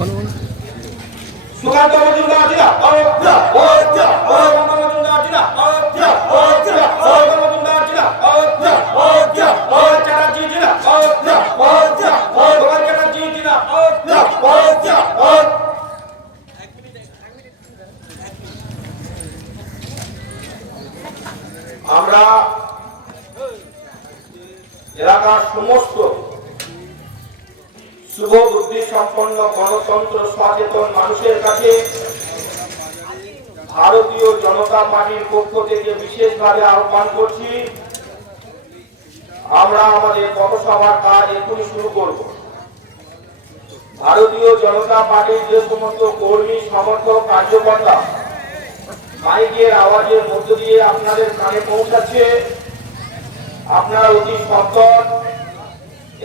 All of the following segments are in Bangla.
সুকান্ত মজুমদার জিনা মজুমদার জিনা মজুমদার জিনা চ্যাটার্জি জিনা চ্যাটার্জি জিনা। আমরা এলাকার সমস্ত শুভ বুদ্ধি সম্পন্ন গণতন্ত্র সচেতন মানুষের কাছে ভারতীয় জনতা পার্টির পক্ষ থেকে বিশেষভাবে আহ্বান করছি, আমরা আমাদের পথসভার কাজ এখনই শুরু করব। ভারতীয় জনতা পার্টির যে সমস্ত কর্মী সমর্থক কার্যকর্তা মাইকের আওয়াজের মধ্য দিয়ে আপনাদের কানে পৌঁছাচ্ছে, আপনারা অতি সত্বর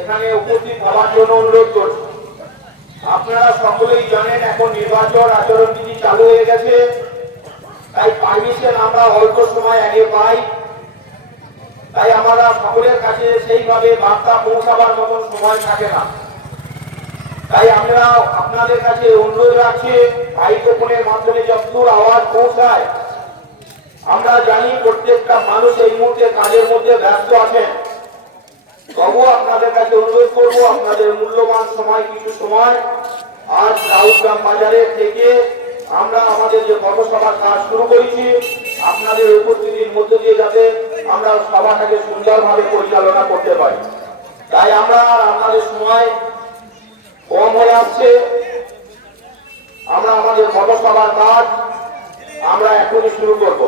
এখানে উপস্থিত হওয়ার জন্য অনুরোধ করছি। আপনারা সকলেই জানেন এখন নির্বাচন আচরণবিধি চালু হয়ে গেছে, তাই পারমিশন আমরা অল্প সময় আগে পাই, তাই আমরা সকলের কাছে সেইভাবে বার্তা পৌঁছাবার মতন সময় থাকে না। তাই আমরা আপনাদের কাছে অনুরোধ রাখছি, মাইক্রোফোনের মাধ্যমে যতদূর আওয়াজ পৌঁছায়, আমরা জানি প্রত্যেকটা মানুষ এই মুহূর্তে কাজের মধ্যে ব্যস্ত আছেন, তবুও আপনাদের কাছে অনুরোধ করবো আপনাদের মূল্যবান সময় কিছু সময় আজ রাউতগ্রাম বাজারে থেকে আমরা আমাদের যে পথসভার কাজ শুরু করেছি আপনাদের উপস্থিতির মধ্য দিয়ে যাতে আমরা সভাটাকে সুন্দরভাবে পরিচালনা করতে পারি। তাই আমরা আপনাদের সময় কম হয়ে আসছে, আমরা আমাদের পথসভার কাজ আমরা এখনই শুরু করব।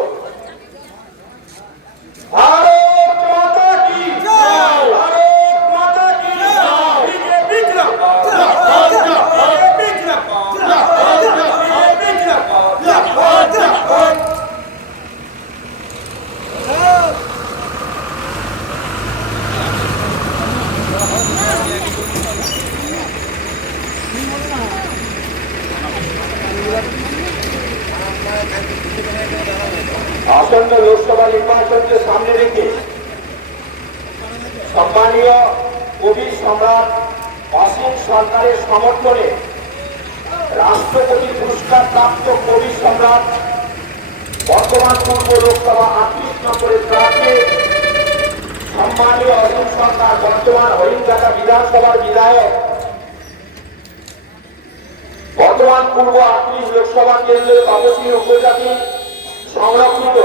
আসন্ন লোকসভা নির্বাচনকে সামনে রেখে সম্মানীয় কবি সম্রাট অসীম সরকারের সমর্থনে রাষ্ট্রপতি পুরস্কার প্রাপ্ত কবি সম্রাট বর্তমান পূর্ব লোকসভা 38 নম্বরের প্রার্থী সম্মানীয় অসীম সরকার বর্তমান হরিণঘাটা বিধানসভার বিধায়ক, বর্তমান পূর্ব 38 লোকসভা কেন্দ্রের তপশিলি উপজাতি সংরক্ষিত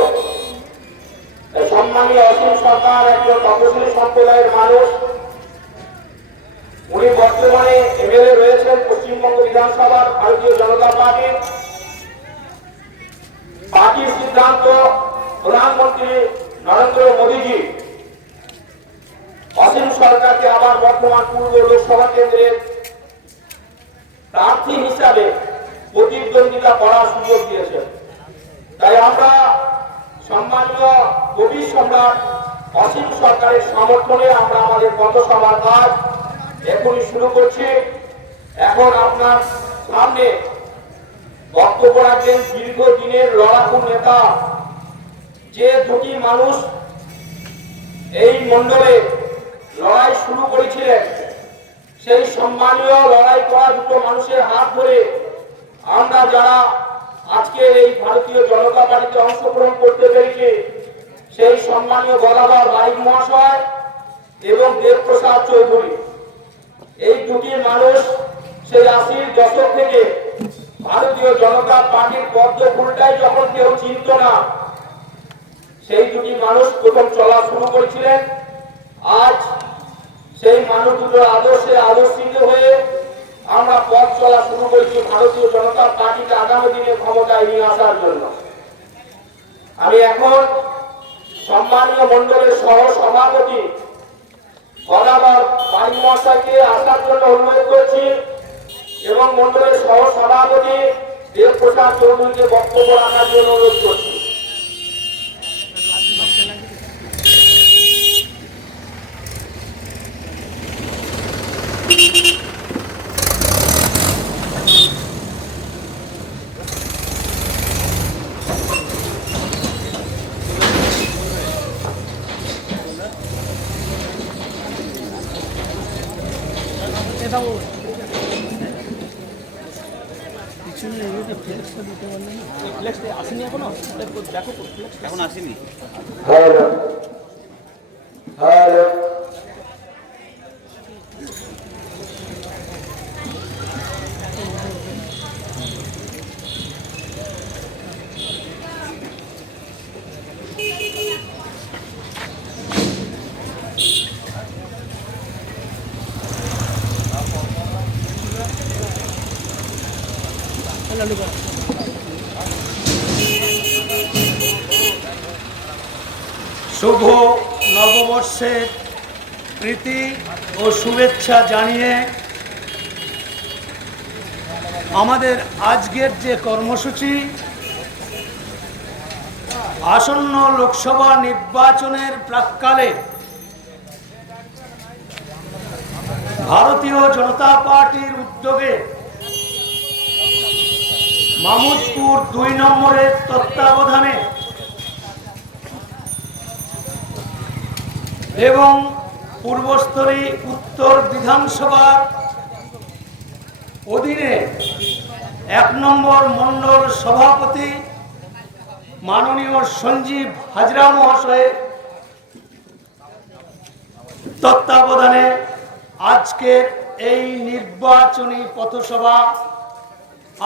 সম্মানীয় অসীম সরকার একজন তপশিলি সম্প্রদায়ের মানুষ। উনি বর্তমানে এমএলএ রয়েছেন পশ্চিমবঙ্গ বিধানসভার ভারতীয় জনতা পার্টির সিদ্ধান্ত প্রধানমন্ত্রী নরেন্দ্র মোদীজি অসীম সরকারকে আবার বর্তমান পূর্ব লোকসভা কেন্দ্রের প্রার্থী হিসাবে প্রতিদ্বন্দ্বিতা করার সুযোগ দিয়েছেন। তাই আমরা সম্মানীয় কবি সম্রাট অসীম সরকারের সমর্থনে আমরা আমাদের পথসভার কাজ এখনই শুরু করছি। এখন আপনার সামনে বক্তব্য রাখবেন দীর্ঘদিনের লড়াকু নেতা, যে দুটি মানুষ এই মণ্ডলে লড়াই শুরু করেছিলেন, সেই সম্মানীয় লড়াই করা দুটো মানুষের হাত ধরে আমরা যারা আজকে এই ভারতীয় জনতা পার্টিতে অংশগ্রহণ করতে পেরেছি, সেই সম্মানীয় গদাধর রায় মহাশয় এবং দেবপ্রসাদ চৌধুরী, এই দুটি মানুষ সেই 80-র দশক থেকে ভারতীয় জনতা পার্টির পদ্ম ফুলটাই যখন কেউ চিনত না, সেই দুটি মানুষ প্রথম চলা শুরু করেছিলেন। আজ সেই মানুষ দুটোর আদর্শে আদর্শিত হয়ে আমরা পথ চলা শুরু করেছি ভারতীয় জনতা পার্টিকে আগামী দিনে ক্ষমতায় নিয়ে আসার জন্য। আমি এখন সম্মানীয় মন্ডলের সহ সভাপতি গদাধর রায় মহাশয়কে আসার জন্য অনুরোধ করছি এবং মন্ডলের সহ সভাপতি দেবপ্রসাদ চৌধুরীকে বক্তব্য রাখার জন্য অনুরোধ করছি। এখন আসেনি। হ্যালো হ্যালো শুভ নববর্ষের প্রীতি ও শুভেচ্ছা জানিয়ে আমাদের আজকের যে কর্মসূচি, আসন্ন লোকসভা নির্বাচনের প্রাক্কালে ভারতীয় জনতা পার্টির উদ্যোগে মামুদপুর ২ নম্বরের তত্ত্বাবধানে এবং পূর্বস্থলী উত্তর বিধানসভার অধীনে ১ নম্বর মণ্ডল সভাপতি মাননীয় সঞ্জীব হাজরা মহাশয়ের তত্ত্বাবধানে আজকের এই নির্বাচনী পথসভা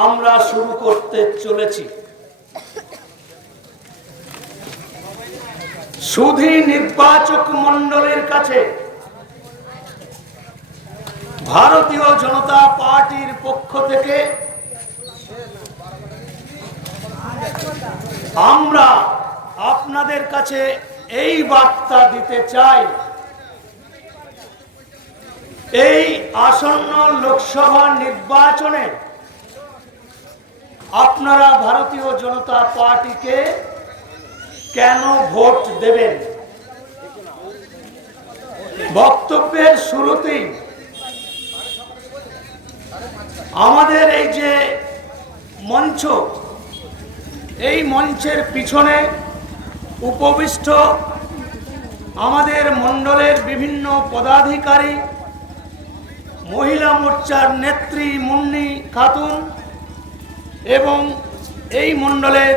আমরা শুরু করতে চলেছি। সুধী নির্বাচক মণ্ডলীর কাছে ভারতীয় জনতা পার্টির পক্ষ থেকে আমরা আপনাদের কাছে এই বার্তা দিতে চাই, এই আসন্ন লোকসভা নির্বাচনে আপনারা ভারতীয় জনতা পার্টিকে কেন ভোট দেবেন। বক্তব্যের শুরুতেই আমাদের এই যে মঞ্চ, এই মঞ্চের পিছনে উপবিষ্ট আমাদের মণ্ডলের বিভিন্ন পদাধিকারী, মহিলা মোর্চার নেত্রী মুন্নি খাতুন এবং এই মণ্ডলের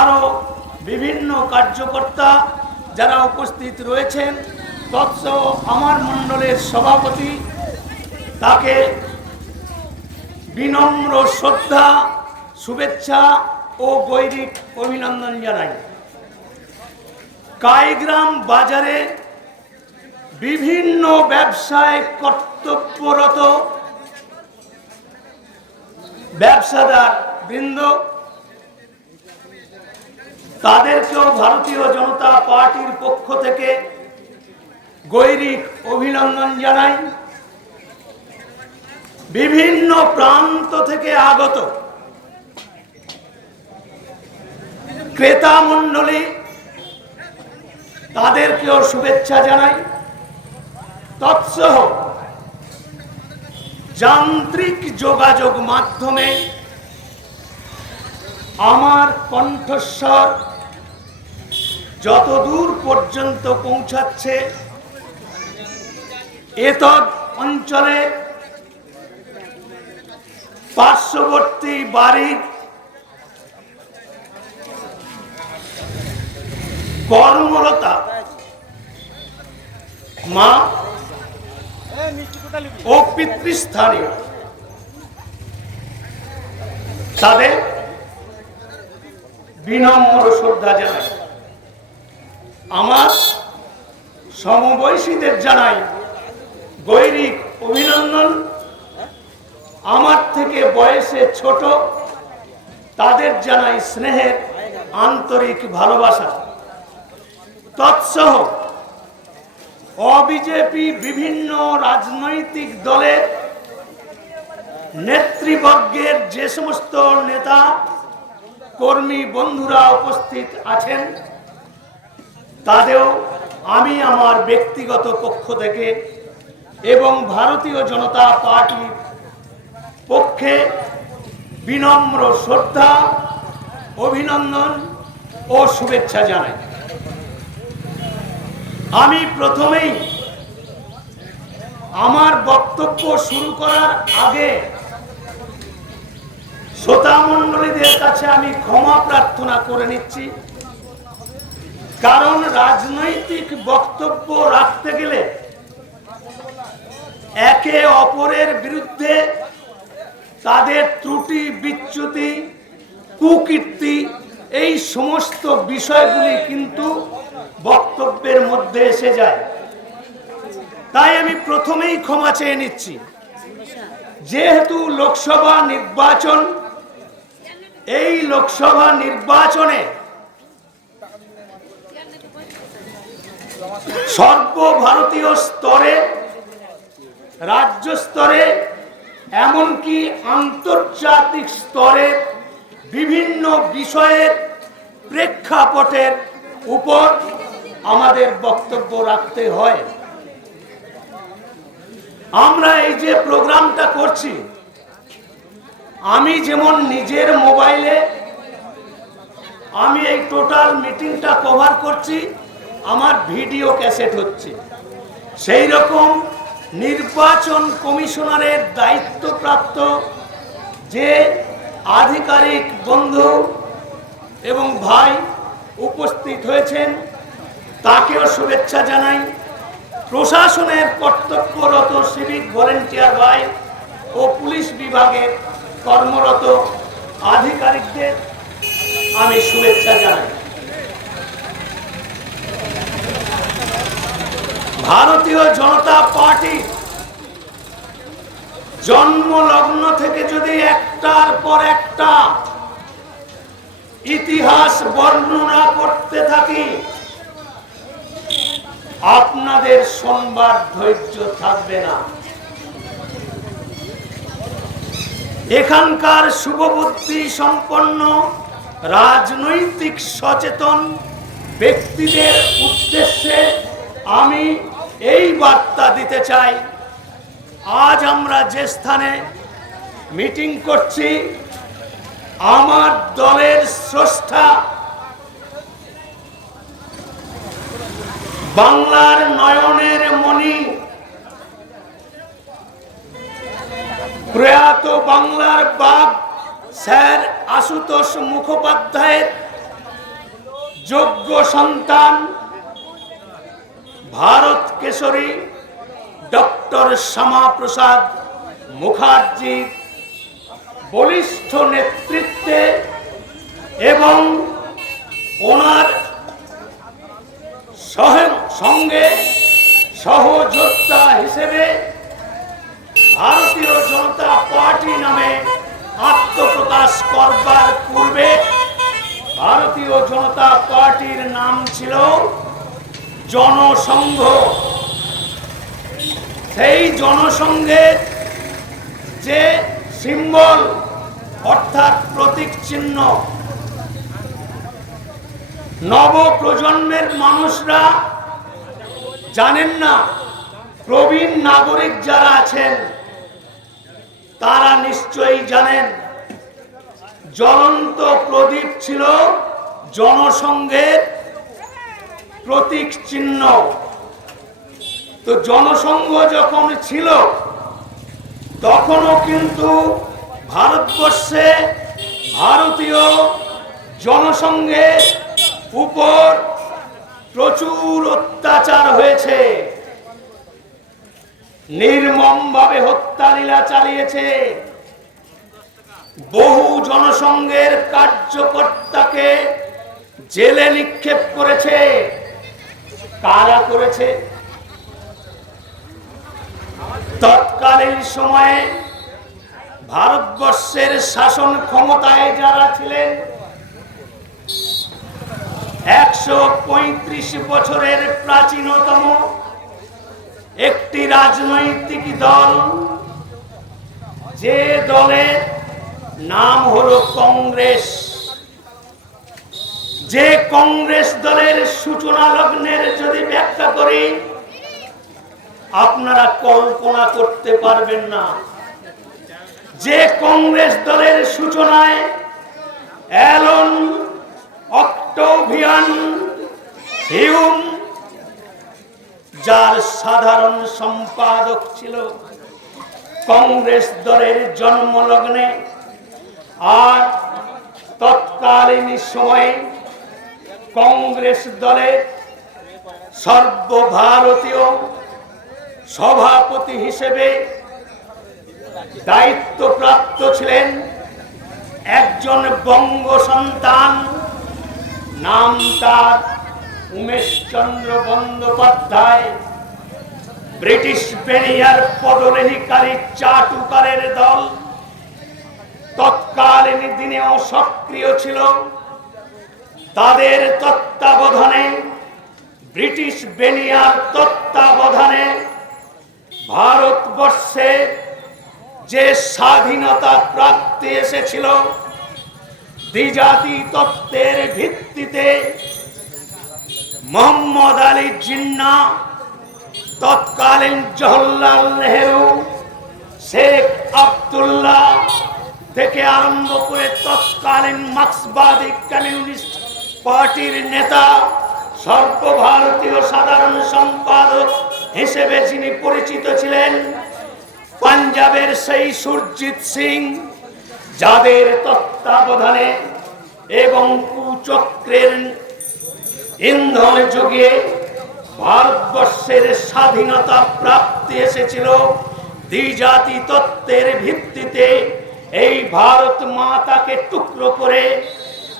আরও বিভিন্ন কার্যকর্তা যারা উপস্থিত রয়েছেন, তৎসহ আমার মণ্ডলের সভাপতি, তাকে বিনম্র শ্রদ্ধা, শুভেচ্ছা ও গৈরিক অভিনন্দন জানাই। কাইগ্রাম বাজারে বিভিন্ন ব্যবসায় কর্তব্যরত ব্যবসাদার বৃন্দ, তাদেরকেও ভারতীয় জনতা পার্টির পক্ষ থেকে গৈরিক অভিনন্দন জানাই। বিভিন্ন প্রান্ত থেকে আগত ক্রেতা মণ্ডলী, তাদেরকেও শুভেচ্ছা জানাই। তৎসহ যান্ত্রিক যোগাযোগ মাধ্যমে আমার কণ্ঠস্বর যতদূর পর্যন্ত পৌঁছাচ্ছে, এতদ অঞ্চলে পার্শ্ববর্তী বাড়ির কর্মরতা মা ও পিতৃস্থানীয়, তাদের বিনম্র শ্রদ্ধা জানাই। আমার সমবয়সীদের জানাই গৈরিক অভিনন্দন। আমার থেকে বয়সে ছোট তাদের জানাই স্নেহের আন্তরিক ভালোবাসা। তৎসহ অবিজেপি বিভিন্ন রাজনৈতিক দলের নেতৃবর্গের যে সমস্ত নেতা কর্মী বন্ধুরা উপস্থিত আছেন, তাদেরও আমি আমার ব্যক্তিগত পক্ষ থেকে এবং ভারতীয় জনতা পার্টির পক্ষে বিনম্র শ্রদ্ধা, অভিনন্দন ও শুভেচ্ছা জানাই। আমি প্রথমেই আমার বক্তব্য শুরু করার আগে শ্রোতা মণ্ডলীদের কাছে আমি ক্ষমা প্রার্থনা করে নিচ্ছি, কারণ রাজনৈতিক বক্তব্য রাখতে গেলে একে অপরের বিরুদ্ধে তাদের ত্রুটি বিচ্যুতি কুকীর্তি এই সমস্ত বিষয়গুলি কিন্তু বক্তব্যের মধ্যে এসে যায়। তাই আমি প্রথমেই ক্ষমা চেয়ে নিচ্ছি। যেহেতু লোকসভা নির্বাচন, এই লোকসভা নির্বাচনে সর্বভারতীয় স্তরে, রাজ্য স্তরে, এমনকি আন্তর্জাতিক স্তরে বিভিন্ন বিষয়ের প্রেক্ষাপটের উপর আমাদের বক্তব্য রাখতে হয়। আমরা এই যে প্রোগ্রামটা করছি, আমি যেমন নিজের মোবাইলে আমি এই টোটাল মিটিংটা কভার করছি, আমার ভিডিও ক্যাসেট হচ্ছে, সেই রকম নির্বাচন কমিশনারের দায়িত্বপ্রাপ্ত যে আধিকারিক বন্ধু এবং ভাই উপস্থিত হয়েছেন তাকেও শুভেচ্ছা জানাই। প্রশাসনের কর্তব্যরত সিভিক ভলেন্টিয়ার ভাই ও পুলিশ বিভাগের কর্মরত আধিকারিকদের আমি শুভেচ্ছা জানাই। ভারতীয় জনতা পার্টি জন্মলগ্ন থেকে যদি একটার পর একটা ইতিহাস বর্ণনা করতে থাকি, আপনাদের শুনবার ধৈর্য থাকবে না। এখানকার শুভবুদ্ধি সম্পন্ন রাজনৈতিক সচেতন ব্যক্তিদের উদ্দেশ্যে আমি এই বার্তা দিতে চাই, আজ আমরা যে স্থানে মিটিং করছি, আমার দলের স্রষ্টা, বাংলার নয়নের মণি, প্রয়াত বাংলার বাঘ স্যার আশুতোষ মুখোপাধ্যায়ের যোগ্য সন্তান, ভারত কেশরী ডক্টর শ্যামাপ্রসাদ মুখার্জির বলিষ্ঠ নেতৃত্বে এবং ওনার সঙ্গে সহযোদ্ধা হিসেবে ভারতীয় জনতা পার্টি নামে আত্মপ্রকাশ করবার পূর্বে ভারতীয় জনতা পার্টির নাম ছিল জনসংঘ। সেই জনসংঘের যে সিম্বল অর্থাৎ প্রতীক চিহ্ন, নব প্রজন্মের মানুষরা জানেন না, প্রবীণ নাগরিক যারা আছেন তারা নিশ্চয়ই জানেন, জ্বলন্ত প্রদীপ ছিল জনসংঘের প্রতীক চিহ্ন। তো জনসংঘ যখন ছিল তখনও কিন্তু ভারতবর্ষে ভারতীয় জনসংঘের উপর প্রচুর অত্যাচার হয়েছে, নির্মমভাবে হত্যালীলা চালিয়েছে, বহু জনসংঘের কার্যকর্তাকে জেলে নিক্ষেপ করেছে। কারা করেছে? তৎকালীন সময়ে ভারতবর্ষের শাসন ক্ষমতায় যারা ছিলেন, 135 বছরের প্রাচীনতম একটি রাজনৈতিক দল, যে দলের নাম হলো কংগ্রেস, যে কংগ্রেস দলের সূচনা লগ্নের যদি ব্যাখ্যা করি আপনারা কল্পনা করতে পারবেন না। যে কংগ্রেস দলের সূচনায় অ্যালন অক্টোভিয়ান হিউম, যার সাধারণ সম্পাদক ছিল, কংগ্রেস দলের জন্মলগ্নে আর তৎকালীন সময়ে কংগ্রেস দলের সর্বভারতীয় সভাপতি হিসেবে দায়িত্বপ্রাপ্ত ছিলেন একজন বঙ্গ সন্তান, নাম তার উমেশচন্দ্র বন্দ্যোপাধ্যায়। ব্রিটিশ বেনিয়ার পদলেহিকারী চাটুকারের দল তৎকালীন দিনেও সক্রিয় ছিল। তাদের তত্ত্বাবধানে, ব্রিটিশ বেনিয়ার তত্ত্বাবধানে ভারতবর্ষে যে স্বাধীনতা প্রাপ্তি এসেছিল দ্বিজাতি তত্ত্বের ভিত্তিতে, মোহাম্মদ আলী জিন্নাহ, তৎকালীন জওহরলাল নেহেরু, শেখ আব্দুল্লাহ থেকে আরম্ভ করে তৎকালীন মার্ক্সবাদী কমিউনিস্ট পার্টির নেতা, সর্বভারতীয় সাধারণ সম্পাদক হিসেবে যিনি পরিচিত ছিলেন, পাঞ্জাবের সেই সুরজিৎ সিং, যাদের তত্ত্বাবধানে এবং কুচক্রের ইন্ধন যুগে ভারতবর্ষের স্বাধীনতা প্রাপ্তি এসেছিল দ্বিজাতি তত্ত্বের ভিত্তিতে। এই ভারত মাতাকে টুকরো করে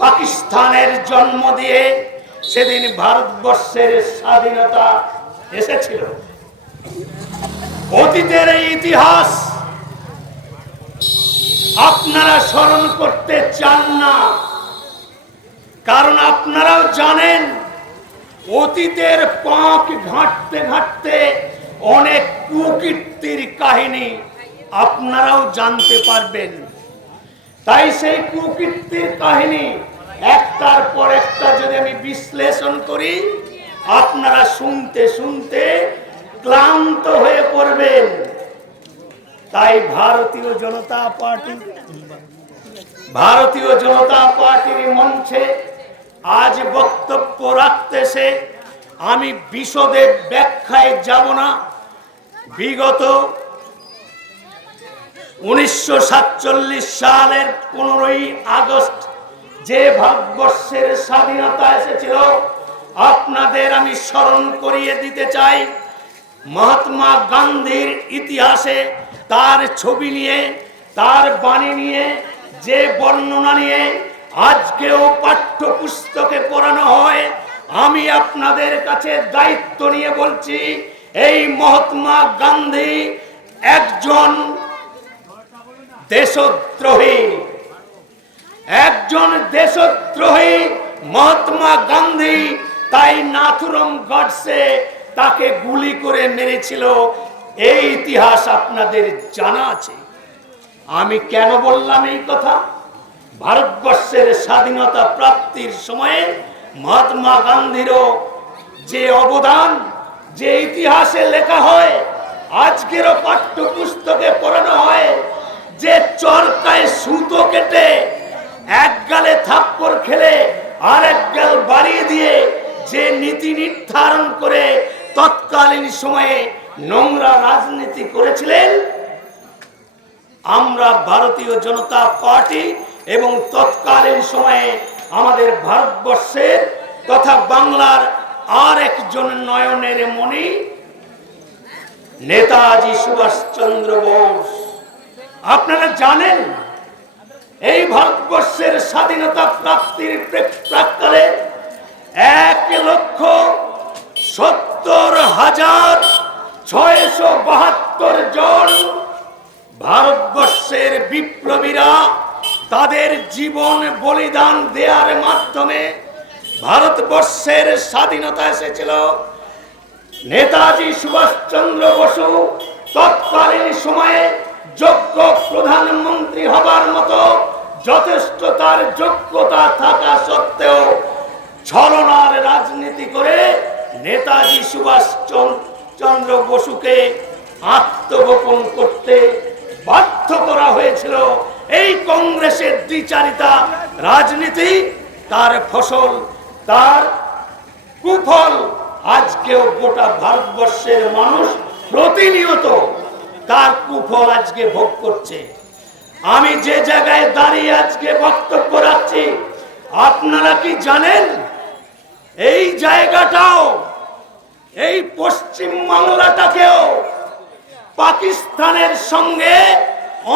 পাকিস্তানের জন্ম দিয়ে সেদিন ভারতবর্ষের স্বাধীনতা এসেছিল। অতীতের এই ইতিহাস আপনারা স্মরণ করতে চান না, কারণ আপনারাও জানেন অতীতের পাঁক ঘাঁটতে ঘাঁটতে অনেক কুকীর্তির কাহিনী আপনারাও জানতে পারবেন। তাই সেই কুকীর্তির কাহিনী একটার পর একটা যদি আমি বিশ্লেষণ করি, আপনারা শুনতে শুনতে ক্লান্ত হয়ে পড়বেন। তাই ভারতীয় জনতা পার্টির মঞ্চে আজ বক্তব্য রাখতেছে আমি বিশদে ব্যাখ্যায় যাব না। বিগত 1947 সালের 15ই আগস্ট যে ভারতবর্ষের স্বাধীনতা এসেছিল, আপনাদের আমি স্মরণ করিয়ে দিতে চাই। মহাত্মা গান্ধীর ইতিহাসে তার ছবি নিয়ে, তার বাণী নিয়ে, যে বর্ণনা নিয়ে আজকেও পাঠ্যপুস্তকে পড়ানো হয়, আমি আপনাদের কাছে দায়িত্ব নিয়ে বলছি, এই মহাত্মা গান্ধী একজন দেশদ্রোহী, মহাত্মা গান্ধী। তাই নাথুরাম গডসে তাকে গুলি করে মেরেছিল, এই ইতিহাস আপনাদের জানা আছে। আমি কেন বললাম এই কথা? ভারতবর্ষের স্বাধীনতা প্রাপ্তির সময়ে মহাত্মা গান্ধীরও যে অবদান, যে ইতিহাসে লেখা হয়, আজকেরও পাঠ্যপুস্তকে পড়ানো হয়, যে চরকায় সুতো কেটে এক গালে থাপ্পড় খেলে আর এক গাল বাড়িয়ে দিয়ে যে নীতি নির্ধারণ করে তৎকালীন সময়ে নোংরা রাজনীতি করেছিলেন, আমরা ভারতীয় জনতা পার্টি এবং তৎকালীন সময়ে আমাদের ভারতবর্ষের তথা বাংলার আর একজন নয়নের মণি নেতাজি সুভাষচন্দ্র বোস। আপনারা জানেন এই ভারতবর্ষের স্বাধীনতা প্রাপ্তির প্রাক্কালে 1,70,672 জন ভারতবর্ষের বিপ্লবীরা তাদের জীবন বলিদান দেওয়ার মাধ্যমে ভারতবর্ষের স্বাধীনতা এসেছিল। নেতাজি সুভাষচন্দ্র বসু তৎকালীন সময়ে যোগ্য প্রধানমন্ত্রী হবার মতো যথেষ্ট তার যোগ্যতা থাকা সত্ত্বেও ছলনার রাজনীতি করে নেতাজি সুভাষচন্দ্র বসুকে আত্মগোপন করতে বাধ্য করা হয়েছিল। এই কংগ্রেসের দ্বিচারিতা রাজনীতি, তার ফসল, তার কুফল আজকেও গোটা ভারতবর্ষের মানুষ প্রতিনিয়ত তার কুফল আজকে ভোগ করছে। আমি যে জায়গায় দাঁড়িয়ে আজকে বক্তব্য রাখছি, আপনারা কি জানেন এই জায়গাটাও, এই পশ্চিম বাংলাটাকেও পাকিস্তানের সঙ্গে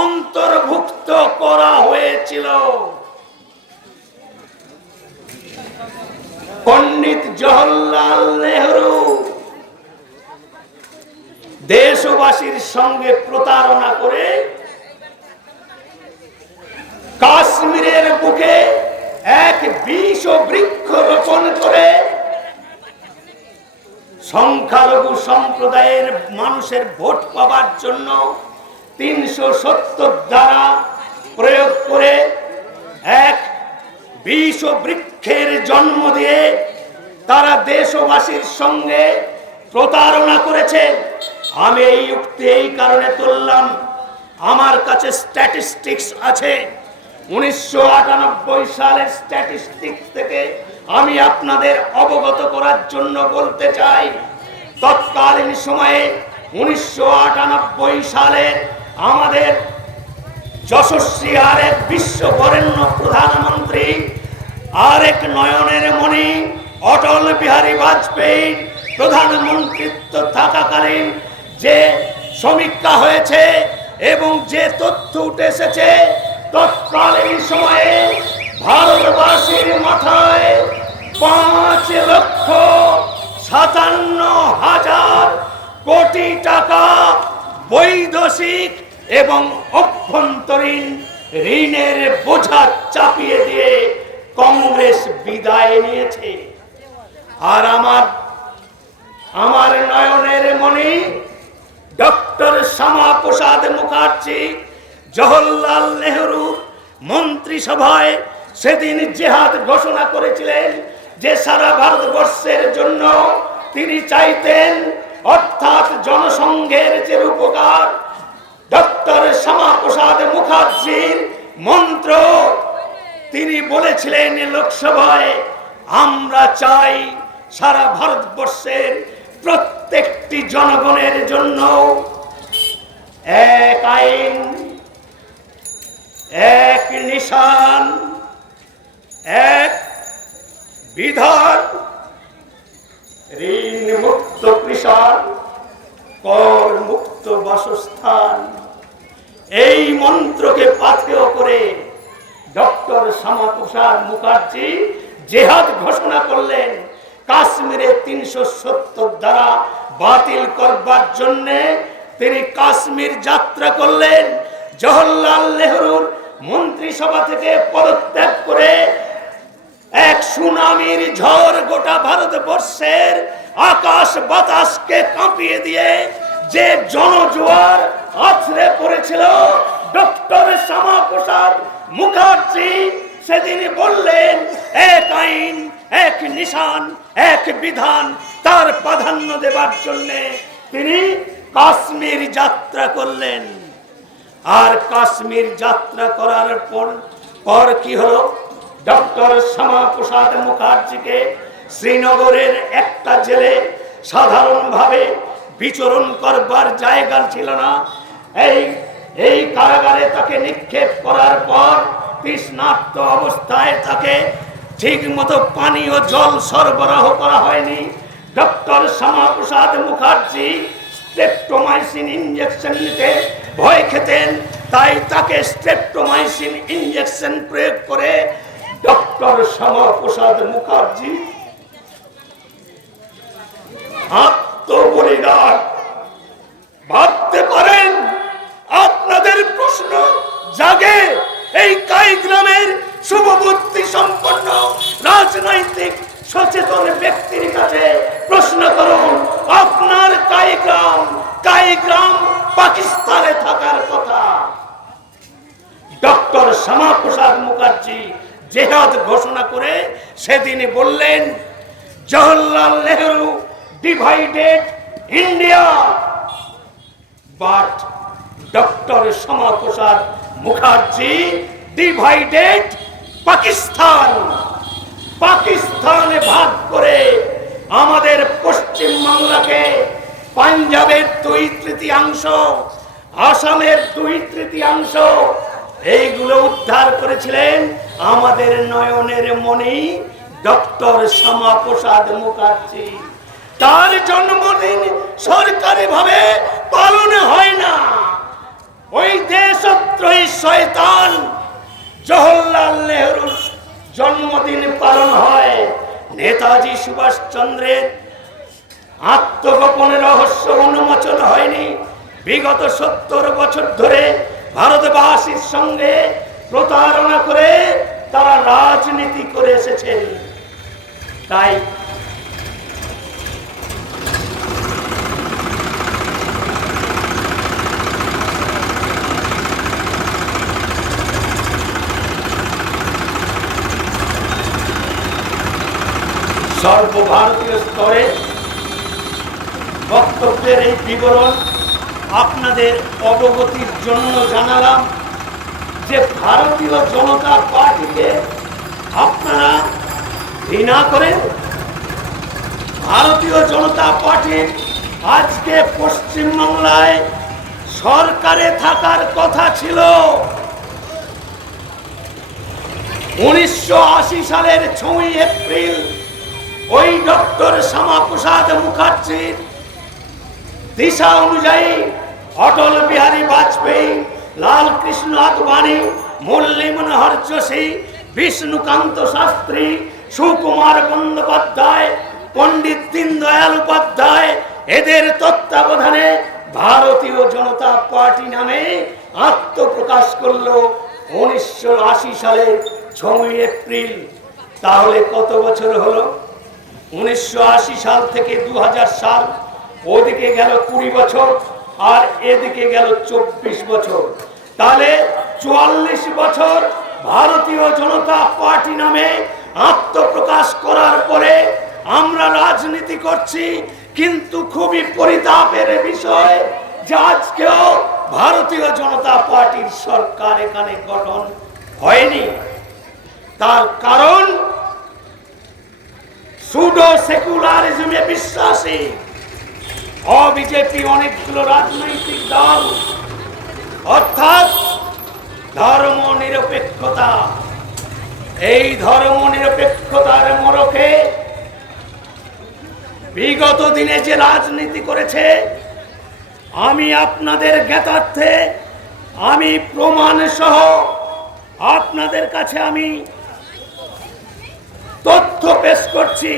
অন্তর্ভুক্ত করা হয়েছিল। পণ্ডিত জওহরলাল নেহরু দেশবাসীর সঙ্গে প্রতারণা করে কাশ্মীরের বুকে এক বিষ বৃক্ষ রোপণ করে সংখ্যালঘু সম্প্রদায়ের মানুষের ভোট পাওয়ার জন্য 370 দ্বারা প্রয়োগ করে এক বিষ বৃক্ষের জন্ম দিয়ে তারা দেশবাসীর সঙ্গে প্রতারণা করেছে। আমি এই উক্তি এই কারণে তুললাম, আমার কাছে স্ট্যাটিস্টিক্স আছে। 1998 সালের স্ট্যাটিস্টিক্স থেকে আমি আপনাদের অবগত করার জন্য বলতে চাই, তৎকালীন সময়ে 1998 সালে আমাদের যশস্বী আরেক বিশ্ববরেণ্য প্রধানমন্ত্রী, আরেক নয়নের মণি অটল বিহারী বাজপেয়ী প্রধানমন্ত্রীত্ব থাকাকালীন যে সমীক্ষা হয়েছে এবং যে তথ্য উঠে এসেছে, তৎকালীন সময়ে ভারতবাসীর মাথায় 5,57,000 কোটি টাকা বৈদেশিক এবং অভ্যন্তরীণ ঋণের বোঝা চাপিয়ে দিয়ে কংগ্রেস বিদায় নিয়েছে। আর আমার নয়নের মণি ডক্টর শ্যামাপ্রসাদ মুখার্জি জওহরলাল নেহরুর মন্ত্রিসভায় সেদিন জেহাদ ঘোষণা করেছিলেন, যে সারা ভারতবর্ষের জন্য তিনি চাইতেন, অর্থাৎ জনসংঘের যে রূপকার ডক্টর শ্যামাপ্রসাদ মুখার্জির মন্ত্র, তিনি বলেছিলেন লোকসভায়, আমরা চাই সারা ভারতবর্ষের প্রত্যেকটি জনগণের জন্য এক আইন, এক নিশান, এক বিধান, ঋণ মুক্ত কৃষক, কর মুক্ত বাসস্থান। এই মন্ত্রকে পাথেয় করে ডক্টর শ্যামাপ্রসাদ মুখার্জি জেহাদ ঘোষণা করলেন। কাশ্মীরে 370 দ্বারা বাতিল করবার জন্য তিনি কাশ্মীর যাত্রা করলেন। জওহরলাল নেহরুর মন্ত্রিসভা থেকে পদত্যাগ করে এক সুনামির ঝড় গোটা ভারতবর্ষের আকাশ বাতাসকে কাঁপিয়ে দিয়ে যে জনজোয়ার আছড়ে পড়েছিল, ডক্টর শ্যামাপ্রসাদ মুখার্জি সেদিন বললেন, এক আইন, এক নিশান, এক বিধান। তার প্রাধান্য দেবার জন্য তিনি কাশ্মীর যাত্রা করলেন। আর কাশ্মীর যাত্রা করার পর কি হলো, ডক্টর শ্যামাপ্রসাদ মুখার্জিকে শ্রীনগরের একটা জেলে সাধারণভাবে বিচরণ করবার জায়গা ছিল না। এই কারাগারে তাকে নিক্ষেপ করার পর তৃষ্ণার্ত অবস্থায় তাকে ঠিক মতো পানীয় জল সরবরাহ করা হয়নি। Doctor Syama Prasad Mukherjee streptomycin injection নিতে ভয় খেতেন, তাই তাকে স্ট্রেপ্টোমাইসিন ইঞ্জেকশন প্রয়োগ করে ডক্টর শ্যামাপ্রসাদ মুখার্জি আত্মবলিদান। ভাবতে পারেন, আপনাদের প্রশ্ন জাগে, এই কাইগ্রামের শুভবুদ্ধি সম্পন্ন রাজনৈতিক সচেতন ব্যক্তির কাছে প্রশ্ন করুন, আপনার কাইগ্রাম পাকিস্তানে থাকার কথা। ডক্টর শ্যামাপ্রসাদ মুখার্জি জেহাদ ঘোষণা করে সেদিন বললেন, Jawaharlal Nehru divided India, but doctor Syama Prasad Mukherjee divided Pakistan. পাকিস্তানে ভাগ করে আমাদের পশ্চিম বাংলাকে, পাঞ্জাবের 2/3, আসামের 2/3, এইগুলো উদ্ধার করেছিলেন আমাদের নয়নের মণি ডক্টর শ্যামাপ্রসাদ মুখার্জি। তার জন্মদিন সরকারি ভাবে পালন হয় না, ওই দেশদ্রোহী শয়তান জওহরলাল নেহরুর জন্মদিন পালন হয়। নেতাজি সুভাষ চন্দ্রের আত্মগোপনের রহস্য উন্মোচন হয়নি। বিগত 70 বছর ধরে ভারতবাসীর সঙ্গে প্রতারণা করে তারা রাজনীতি করে এসেছেন। তাই সর্বভারতীয় স্তরে বক্তব্যের এই বিবরণ আপনাদের অবগতির জন্য জানালাম যে ভারতীয় জনতা পার্টিকে আপনারা ঘৃণা করেন। ভারতীয় জনতা পার্টি আজকে পশ্চিমবাংলায় সরকারে থাকার কথা ছিল। 1980 সালের 6 এপ্রিল ওই ডক্টর শ্যামাপ্রসাদ মুখার্জির দিশা অনুযায়ী অটল বিহারী বাজপেয়ী, লাল কৃষ্ণ আদবানি, মুরলী মনোহর যোশী, বিষ্ণুকান্ত শাস্ত্রী, সুকুমার বন্দ্যোপাধ্যায়, পণ্ডিত দীনদয়াল উপাধ্যায় এদের তত্ত্বাবধানে ভারতীয় জনতা পার্টি নামে আত্মপ্রকাশ করলো 1980 সালের 6 এপ্রিল। তাহলে কত বছর হলো? 1980 সাল থেকে 2000 সাল, ওদিকে গেল 20 বছর আর এদিকে গেল 24 বছর। তাহলে 44 বছর ভারতীয় জনতা পার্টি নামে আত্মপ্রকাশ করার পরে আমরা রাজনীতি করছি। কিন্তু খুবই পরিতাপের বিষয় যে আজকেও ভারতীয় জনতা পার্টির সরকার এখানে গঠন হয়নি। তার কারণ সুডো সেকুলারিজমে বিশ্বাসী অবিজেপি অনেকগুলো রাজনৈতিক দল, অর্থাৎ ধর্ম নিরপেক্ষতা, এই ধর্ম নিরপেক্ষতার মোড়কে বিগত দিনে যে রাজনীতি করেছে আমি আপনাদের জ্ঞাতার্থে আমি প্রমাণ সহ আপনাদের কাছে আমি তথ্য পেশ করছি।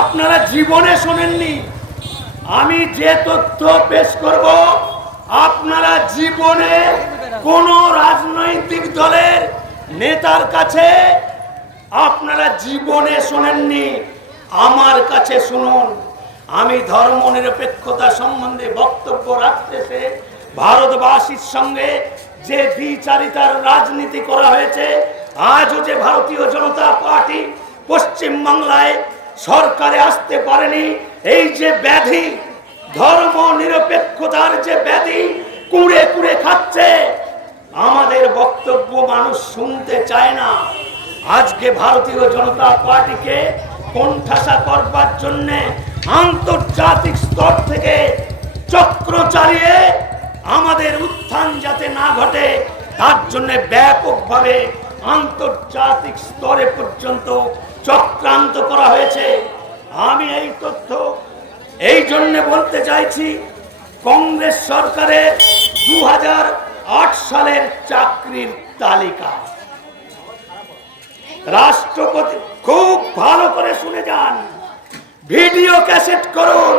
আপনারা জীবনে শোনেননি, আমি যে তথ্য পেশ করব আপনারা জীবনে কোন রাজনৈতিক দলের নেতার কাছে আপনারা জীবনে শোনেননি, আমার কাছে শুনুন। আমি ধর্ম নিরপেক্ষতা সম্বন্ধে বক্তব্য রাখতেছে ভারতবাসীর সঙ্গে যে দ্বিচারিতার রাজনীতি করা হয়েছে, আজও যে ভারতীয় জনতা পার্টি পশ্চিমবাংলায় সরকারে আসতে পারেনি, এই যে ব্যাধি ধর্ম নিরপেক্ষতার যে ব্যাধি কুড়ে কুড়ে খাচ্ছে, আমাদের বক্তব্য মানুষ শুনতে চায় না। আজকে ভারতীয় জনতা পার্টিকে কোণঠাসা করবার জন্য আন্তর্জাতিক স্তর থেকে চক্র চালিয়ে আমাদের উত্থান যাতে না ঘটে তার জন্য ব্যাপকভাবে আন্তর্জাতিক স্তরে পর্যন্ত চক্রান্ত করা হয়েছে। আমি এই তথ্য এই জন্য বলতে চাইছি, কংগ্রেস সরকারের 2008 সালের চাকরির তালিকা রাষ্ট্রপতি, খুব ভালো করে শুনে যান, ভিডিও ক্যাসেট করুন,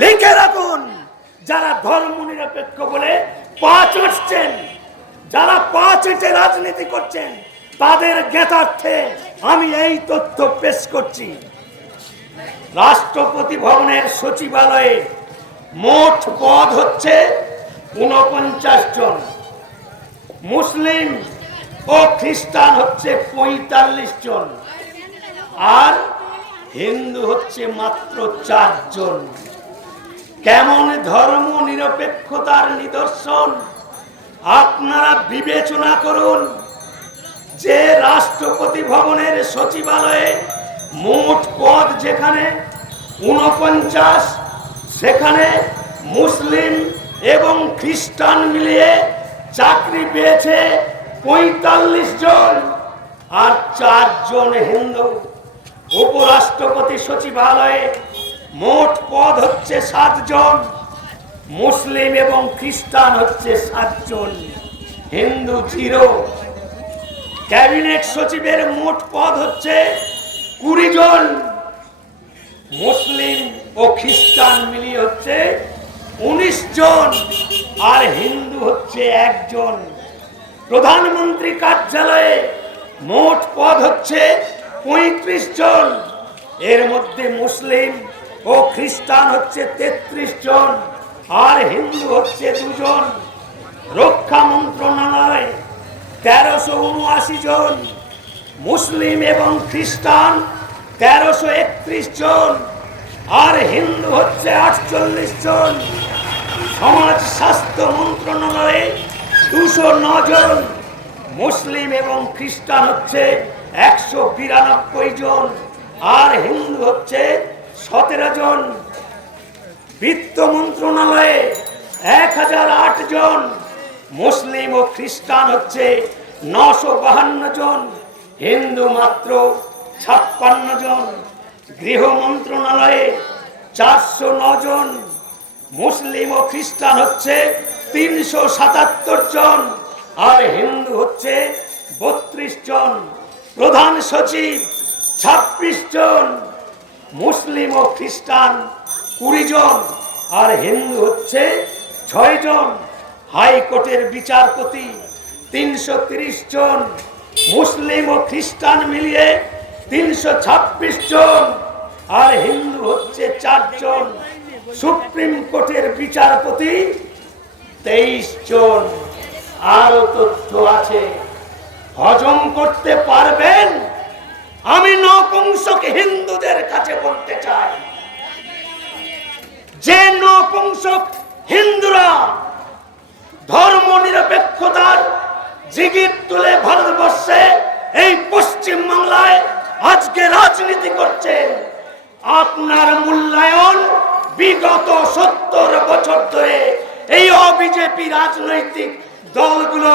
লিখে রাখুন। যারা ধর্ম নিরপেক্ষ বলে পা চড়ছেন, যারা পা চেটে রাজনীতি করছেন, তাদের জ্ঞাতার্থে আমি এই তথ্য পেশ করছি। রাষ্ট্রপতি ভবনের সচিবালয়ে মোট পদ হচ্ছে 49 জন, মুসলিম ও খ্রিস্টান হচ্ছে 45 জন, আর হিন্দু হচ্ছে মাত্র 4 জন। কেমন ধর্ম নিরপেক্ষতার নিদর্শন আপনারা বিবেচনা করুন। যে রাষ্ট্রপতি ভবনের সচিবালয়ে মোট পদ যেখানে 49, সেখানে মুসলিম এবং খ্রিস্টান মিলিয়ে চাকরি পেয়েছে ৪৫ জন, আর ৪ জন হিন্দু। উপরাষ্ট্রপতি সচিবালয়ে মোট পদ হচ্ছে 7 জন, মুসলিম এবং খ্রিস্টান হচ্ছে 7 জন, হিন্দু 0। ক্যাবিনেট সচিবের মোট পদ হচ্ছে 20 জন, মুসলিম ও খ্রিস্টান মিলিয়ে হচ্ছে 19 জন, আর হিন্দু হচ্ছে 1 জন। প্রধানমন্ত্রী কার্যালয়ে মোট পদ হচ্ছে 35 জন, এর মধ্যে মুসলিম ও খ্রিস্টান হচ্ছে 33 জন, আর হিন্দু হচ্ছে 2 জন। রক্ষা মন্ত্রণালয় 1379 জন, মুসলিম এবং খ্রিস্টান 1331 জন, আর হিন্দু হচ্ছে 48 জন। সমাজ স্বাস্থ্য মন্ত্রণালয়ে 209 জন, মুসলিম এবং খ্রিস্টান হচ্ছে 192 জন, আর হিন্দু হচ্ছে 17 জন। বিত্ত মন্ত্রণালয়ে 1008 জন, মুসলিম ও খ্রিস্টান হচ্ছে 952 জন, হিন্দু মাত্র 56 জন। গৃহ মন্ত্রণালয়ে 409 জন, মুসলিম ও খ্রিস্টান হচ্ছে 377 জন, আর হিন্দু হচ্ছে 32 জন। প্রধান সচিব 26 জন, মুসলিম ও খ্রিস্টান 20 জন, আর হিন্দু হচ্ছে 6 জন। হাইকোর্টের বিচারপতি 330 জন, মুসলিম ও খ্রিস্টান মিলিয়ে 326 জন, আর হিন্দু হচ্ছে 4 জন। সুপ্রিম কোর্টের বিচারপতি 23 জন। আরো তথ্য আছে, হজম করতে পারবেন? আমি নপুংসক হিন্দুদের কাছে বলতে চাই, যে নপুংসক হিন্দুরা ধর্ম নিরপেক্ষতার জিগির তুলে ভারতবর্ষে এই পশ্চিম বাংলায় আজকে রাজনীতি করছেন, আপনার মূল্যায়ন বিগত 70 বছর ধরে এই অবিজেপি রাজনৈতিক দলগুলো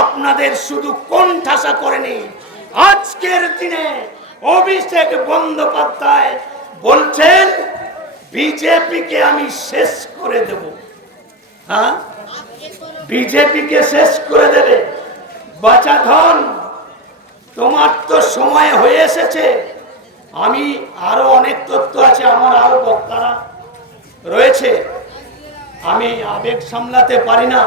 আপনাদের শুধু কোণঠাসা করেনি। আজকের দিনে অভিষেক বন্দ্যোপাধ্যায় বলছেন বিজেপিকে আমি শেষ করে দেব। হ্যাঁ, বিজেপিকে শেষ করে দেবে? বাঁচা ধন, তোমার তো সময় হয়ে এসেছে। আমি আরো অনেক তথ্য আছে, আমার আরো বক্তারা রয়েছে, আমি আবেগ সামলাতে পারি না।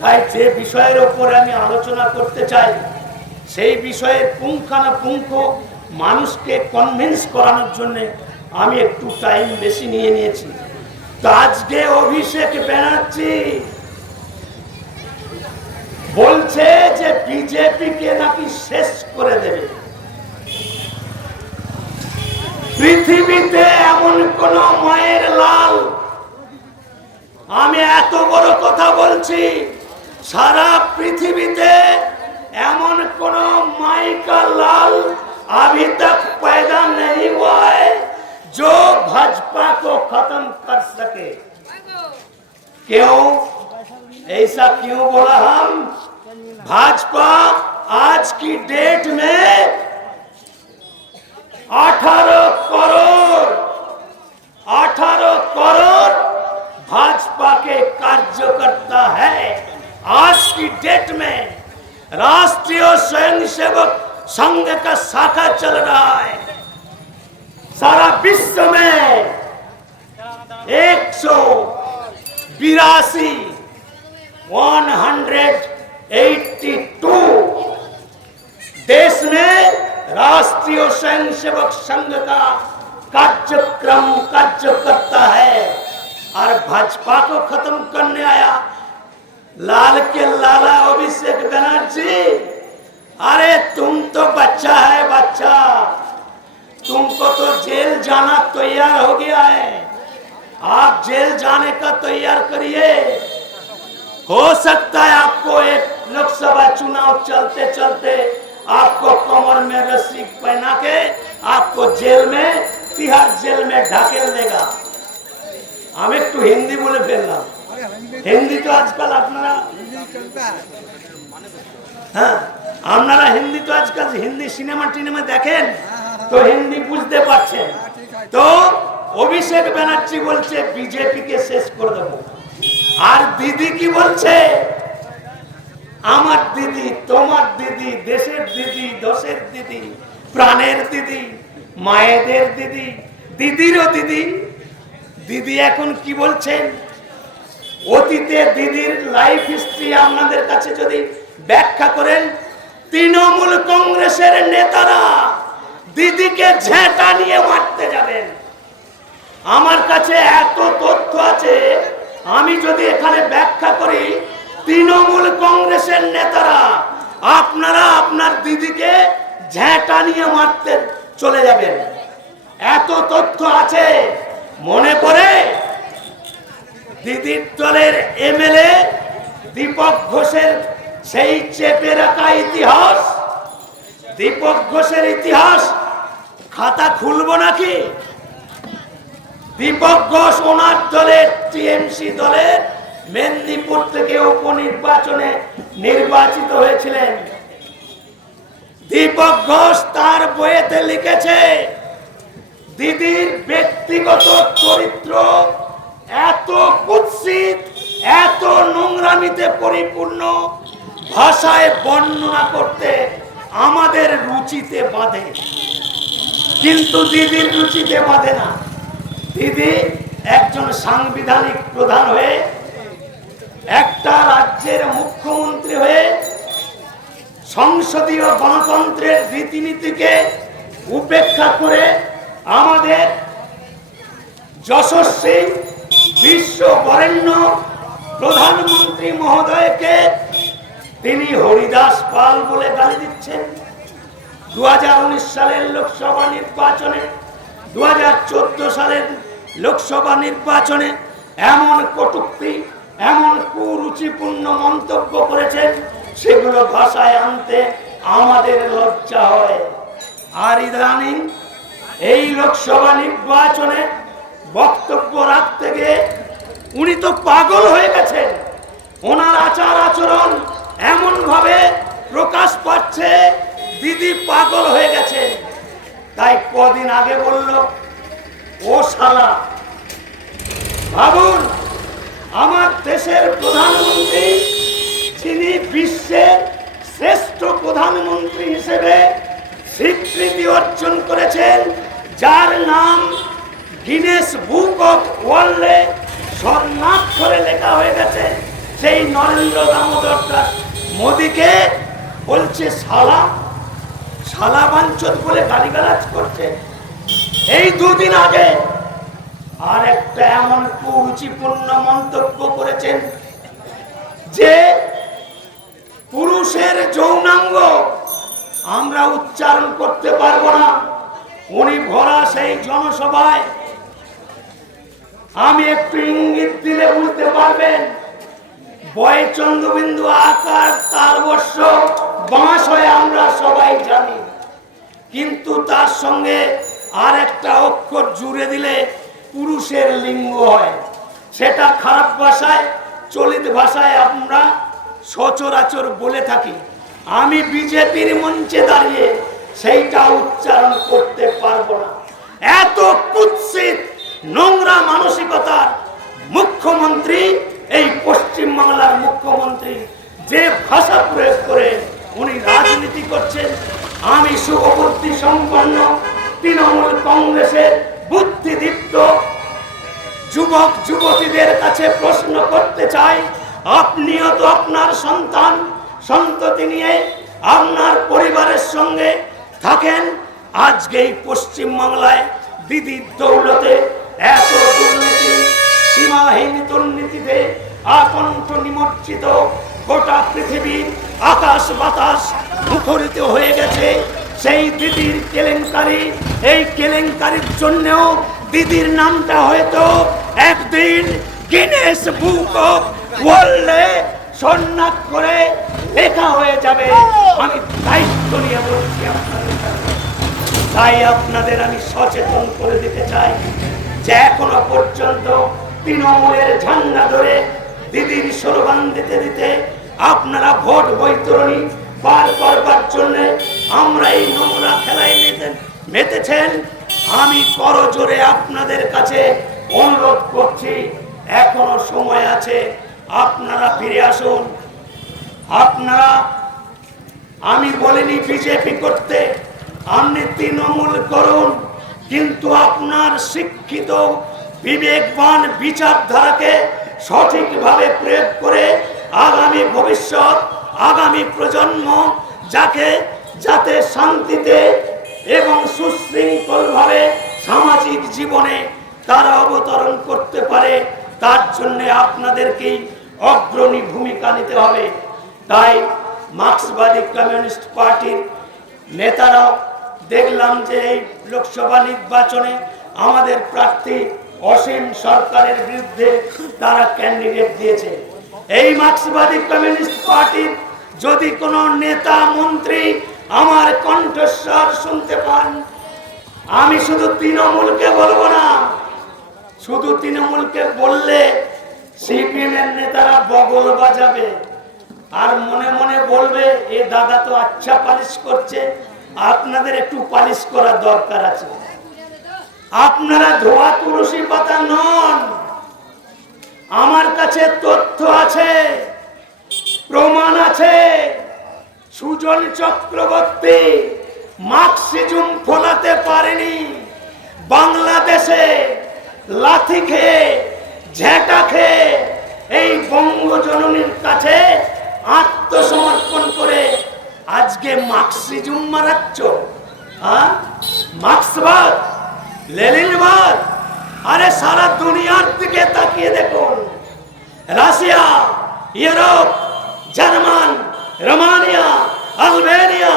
তাই যে বিষয়ের উপরে আমি আলোচনা করতে চাই সেই বিষয়ে পুঙ্খানুপুঙ্খ মানুষকে কনভিন্স করানোর জন্য আমি একটু টাইম বেশি নিয়ে নিয়েছি। তো আজকে অভিষেক ব্যানার্জি বলছে যে বিজেপিকে নাকি শেষ করে দেবে। পৃথিবীতে এমন কোন মায়ের লাল, আমি এত বড় কথা বলছি, সারা পৃথিবীতে এমন কোন माई का लाल अभी तक पैदा नहीं हुआ है जो भाजपा को खत्म कर सके। क्यों ऐसा क्यों बोला हम? भाजपा आज की डेट में 18 करोड़ भाजपा के कार्यकर्ता है। आज की डेट में राष्ट्रीय स्वयंसेवक संघ का शाखा चल रहा है। सारा विश्व में 182 देश में राष्ट्रीय स्वयंसेवक संघ का कार्यक्रम कार्यकर्ता है, और भाजपा को खत्म करने आया लाल के लाला अभिषेक बनर्जी। अरे तुम तो बच्चा है, बच्चा, तुमको तो जेल जाना तैयार हो गया है। आप जेल जाने का तैयार करिए। हो सकता है आपको एक लोकसभा चुनाव चलते चलते आपको कमर में रस्सी पहना के आपको जेल में, तिहाड़ जेल में ढकेल देगा। আমি একটু হিন্দি বলে ফেললাম। হিন্দি তো আজকাল আপনারা হ্যাঁ, আপনারা হিন্দি তো আজকাল হিন্দি সিনেমা টিনেমা দেখেন, তো হিন্দি বুঝতে পারছেন। তো অভিষেক ব্যানার্জি বলছে বিজেপিকে শেষ করে দেবো, আর দিদি কি বলছে, আমার দিদি, তোমার দিদি, দেশের দিদি, দশের দিদি, প্রাণের দিদি, মায়েদের দিদি, দিদিরও দিদি। দিদি এখন কি বলছেন, অতীতে দিদির লাইফ হিস্ট্রি আপনাদের কাছে যদি ব্যাখ্যা করেন, তৃণমূল কংগ্রেসের নেতারা দিদিকে ঝেঁটা নিয়ে মারতে যাবেন। আমার কাছে এত তথ্য আছে, আমি যদি এখানে ব্যাখ্যা করি, তৃণমূল কংগ্রেসের নেতারা আপনারা আপনার দিদিকে ঝেঁটা নিয়ে মারতে চলে যাবেন। এত তথ্য আছে। মনে পড়ে দিদির দলের এমএলএ দীপক ঘোষের সেই চেপে রাখা ইতিহাস, দীপক ঘোষের ইতিহাস খাতা খুলবো নাকি? দীপক ঘোষ ওনার দলের টিএমসি দলের মেদিনীপুর থেকে উপনির্বাচনে নির্বাচিত হয়েছিলেন। দীপক ঘোষ তার বইয়েতে লিখেছে, দিদির ব্যক্তিগত চরিত্র এত কুৎসিত, এত নোংরামিতে পরিপূর্ণ, ভাষায় বর্ণনা করতে আমাদের রুচিতে বাঁধে, কিন্তু দিদির রুচিতে বাঁধে না। দিদি একজন সাংবিধানিক প্রধান হয়ে, একটা রাজ্যের মুখ্যমন্ত্রী হয়ে, সংসদীয় গণতন্ত্রের রীতিনীতিকে উপেক্ষা করে আমাদের যশস্বী বিশ্ব বরেণ্য প্রধানমন্ত্রী মহোদয়কে তিনি হরিদাস পাল বলে গালি দিচ্ছেন। 2019 সালের লোকসভা নির্বাচনে, 2014 সালের লোকসভা নির্বাচনে এমন কটূক্তি, এমন কুরুচিপূর্ণ মন্তব্য করেছেন, সেগুলো ভাষায় আনতে আমাদের লজ্জা হয়। আর ইদানিং এই লোকসভা নির্বাচনে বক্তব্য রাখতে গিয়ে উনি তো পাগল হয়ে গেছেন। ওনার আচার আচরণ এমন ভাবে প্রকাশ পাচ্ছে, দিদি পাগল হয়ে গেছেন। তাই কদিন আগে বলল, ও শালা। ভাবুন, আমার দেশের প্রধানমন্ত্রী, যিনি বিশ্বের শ্রেষ্ঠ প্রধানমন্ত্রী হিসেবে স্বীকৃতি অর্জন করেছেন, যার নাম গিনেস বুক অফ ওয়ার্ল্ডে স্বর্ণাক্ষরে লেখা হয়ে গেছে, সেই নরেন্দ্র দামোদর দাস মোদীকে বলছে শালা, শালা বাঞ্চত বলে গালিগালাজ করছে। এই দুদিন আগে আর একটা এমন কুরুচিপূর্ণ মন্তব্য করেছেন যে পুরুষের যৌনাঙ্গ আমরা উচ্চারণ করতে পারবো না। উনি ভরা সেই জনসভায়, আমি একটু ইঙ্গিত দিলে বুঝতে পারবেন, বয় চন্দ্রবিন্দু আকার তালবর্ষ বাঁশ হয়ে আমরা সবাই জানি, কিন্তু তার সঙ্গে আর একটা অক্ষর জুড়ে দিলে পুরুষের লিঙ্গ হয়। সেটা খারাপ ভাষায়, চলিত ভাষায় আমরা সচরাচর বলে থাকি। আমি বিজেপির মঞ্চে দাঁড়িয়ে সেইটা উচ্চারণ করতে পারবো না। এত কুৎসিত নোংরা মানসিকতার মুখ্যমন্ত্রী, এই পশ্চিম বাংলার মুখ্যমন্ত্রী, যে ভাষা প্রয়োগ করে উনি রাজনীতি করছেন, আমি শুভবুদ্ধি সম্পন্ন তৃণমূল কংগ্রেসের বুদ্ধিদীপ্ত যুবক যুবতীদের কাছে প্রশ্ন করতে চাই, আপনিও তো আপনার সন্তান সন্ততি নিয়ে আপনার পরিবারের সঙ্গে থাকেন। আজকে এই পশ্চিম বাংলায় দিদির দৌলতে এত দুর্নীতি, সীমাহীন দুর্নীতিতে আকণ্ঠ নিমজ্জিত গোটা পৃথিবীর আকাশ বাতাস মুখরিত হয়ে গেছে। সেই দিদির কেলেঙ্কারি, এই কেলেঙ্কারির জন্যও দিদির নামটা হয়তো একদিন গিনেস বুক অফ ওয়ার্ল্ডে স্বর্ণাক্ষরে লেখা হয়ে যাবে। আমি দায়িত্ব নিয়ে বলছি আপনাদের, তাই আপনাদের আমি সচেতন করে দিতে চাই যে এখনো পর্যন্ত তৃণমূলের ঝান্ডা ধরে দিদির স্লোগান দিতে দিতে আপনারা ভোট বৈতরণী পার করবার জন্য আমরা এই নোংরা খেলায় মেতেছেন। আমি করজোরে আপনাদের কাছে অনুরোধ করছি, এখনো সময় আছে, আপনারা ফিরে আসুন। আপনারা, আমি বলিনি বিজেপি করতে, আপনি তৃণমূল করুন, কিন্তু আপনার শিক্ষিত বিবেকবান বিচারধারাকে সঠিকভাবে প্রয়োগ করে আগামী ভবিষ্যৎ, আগামী প্রজন্ম যাতে শান্তিতে এবং সুশৃঙ্খলভাবে সামাজিক জীবনে তারা অবতরণ করতে পারে, তার জন্য আপনাদেরকেই অগ্রণী ভূমিকা নিতে হবে। তাই মার্ক্সবাদী কমিউনিস্ট পার্টির নেতারাও দেখলাম যে এই লোকসভা নির্বাচনে আমাদের প্রার্থী অসীম সরকারের বিরুদ্ধে তারা ক্যান্ডিডেট দিয়েছে। এই মার্ক্সবাদী কমিউনিস্ট পার্টির যদি কোনো নেতা মন্ত্রী আমার কণ্ঠস্বর শুনতে পান, আমি শুধু তৃণমূলকে বলবো না, শুধু তৃণমূলকে বললে সিপিএম এর নেতারা বগল বাজাবে আর মনে মনে বলবে এ দাদা তো আচ্ছা পালিশ করছে, আপনাদের একটু পালিশ করার দরকার আছে। আপনারা ধোয়া তুলসী পাতা নন, আমার কাছে তথ্য আছে, প্রমাণ আছে। সুজন চক্রবর্তী মার্কসিজম ফলাতে পারেনি, বাংলাদেশে লাথি খেয়ে ঝেঁটা খেয়ে এই বঙ্গজননীর কাছে আত্মসমর্পণ করে আজকে মার্কসিজম মারাচ্ছ। মার্ক্সবাদ, লেনিনবাদ, আরে সারা দুনিয়ার দিকে তাকিয়ে দেখুন, Russia, Europe, German, Romania, Albania,